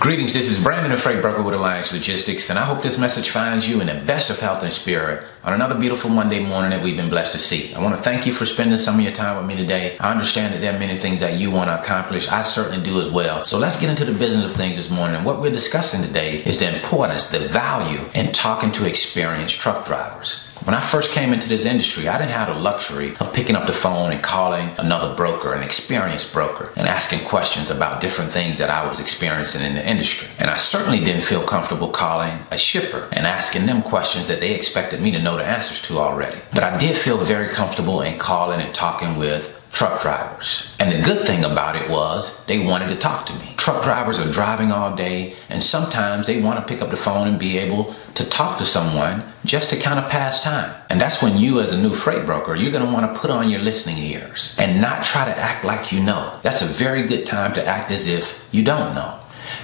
Greetings, this is Brandon, the freight broker with Alliance Logistics, and I hope this message finds you in the best of health and spirit on another beautiful Monday morning that we've been blessed to see. I want to thank you for spending some of your time with me today. I understand that there are many things that you want to accomplish. I certainly do as well. So let's get into the business of things this morning. And what we're discussing today is the importance, the value in talking to experienced truck drivers. When I first came into this industry, I didn't have the luxury of picking up the phone and calling another broker, an experienced broker, and asking questions about different things that I was experiencing in the industry. And I certainly didn't feel comfortable calling a shipper and asking them questions that they expected me to know the answers to already. But I did feel very comfortable in calling and talking with truck drivers. And the good thing about it was they wanted to talk to me. Truck drivers are driving all day, and sometimes they want to pick up the phone and be able to talk to someone just to kind of pass time. And that's when you, as a new freight broker, you're going to want to put on your listening ears and not try to act like you know. That's a very good time to act as if you don't know.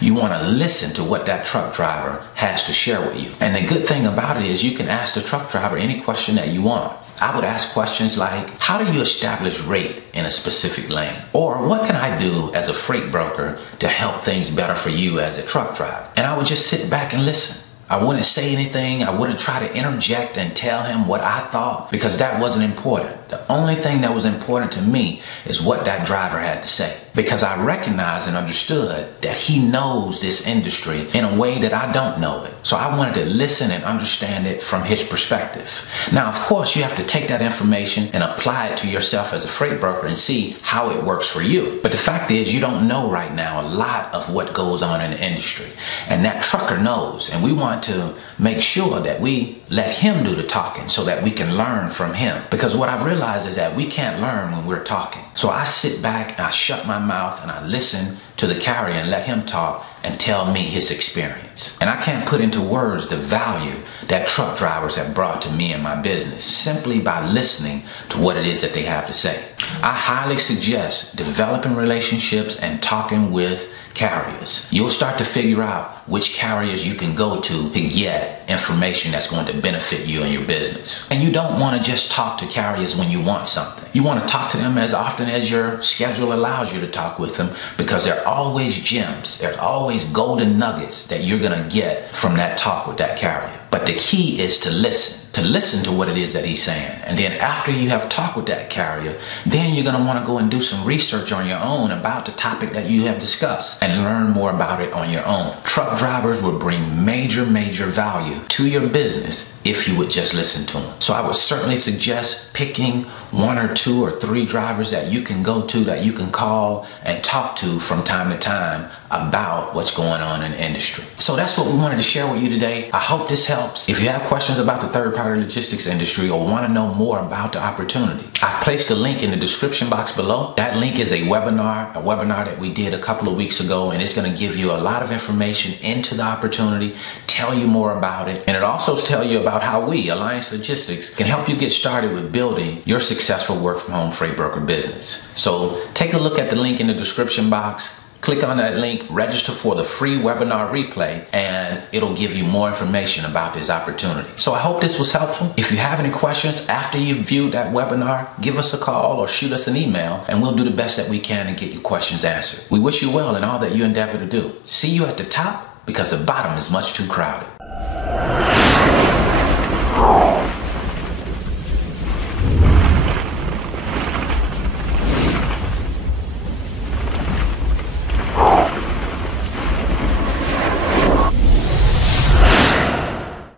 You want to listen to what that truck driver has to share with you. And the good thing about it is you can ask the truck driver any question that you want. I would ask questions like, how do you establish rate in a specific lane? Or what can I do as a freight broker to help things better for you as a truck driver? And I would just sit back and listen. I wouldn't say anything. I wouldn't try to interject and tell him what I thought, because that wasn't important. The only thing that was important to me is what that driver had to say, because I recognized and understood that he knows this industry in a way that I don't know it. So I wanted to listen and understand it from his perspective. Now, of course, you have to take that information and apply it to yourself as a freight broker and see how it works for you. But the fact is, you don't know right now a lot of what goes on in the industry, and that trucker knows, and we want to make sure that we let him do the talking so that we can learn from him. Because what I've realized is that we can't learn when we're talking. So I sit back and I shut my mouth and I listen to the carrier and let him talk and tell me his experience. And I can't put into words the value that truck drivers have brought to me and my business simply by listening to what it is that they have to say. I highly suggest developing relationships and talking with carriers. You'll start to figure out which carriers you can go to get information that's going to benefit you and your business. And you don't want to just talk to carriers when you want something. You want to talk to them as often as your schedule allows you to talk with them, because there are always gems, there's always golden nuggets that you're going to get from that talk with that carrier. But the key is to listen to what it is that he's saying. And then after you have talked with that carrier, then you're going to want to go and do some research on your own about the topic that you have discussed and learn more about it on your own. Truck drivers will bring major value to your business if you would just listen to them. So I would certainly suggest picking 1 or 2 or 3 drivers that you can go to, that you can call and talk to from time to time about what's going on in the industry. So that's what we wanted to share with you today. I hope this helps. If you have questions about the third-party logistics industry or want to know more about the opportunity, I've placed a link in the description box below. That link is a webinar that we did a couple of weeks ago, and it's going to give you a lot of information into the opportunity, tell you more about it, and it also tells you about how we, Alliance Logistics, can help you get started with building your successful work-from-home freight broker business. So take a look at the link in the description box. Click on that link, register for the free webinar replay, and it'll give you more information about this opportunity. So I hope this was helpful. If you have any questions after you've viewed that webinar, give us a call or shoot us an email, and we'll do the best that we can to get your questions answered. We wish you well in all that you endeavor to do. See you at the top, because the bottom is much too crowded.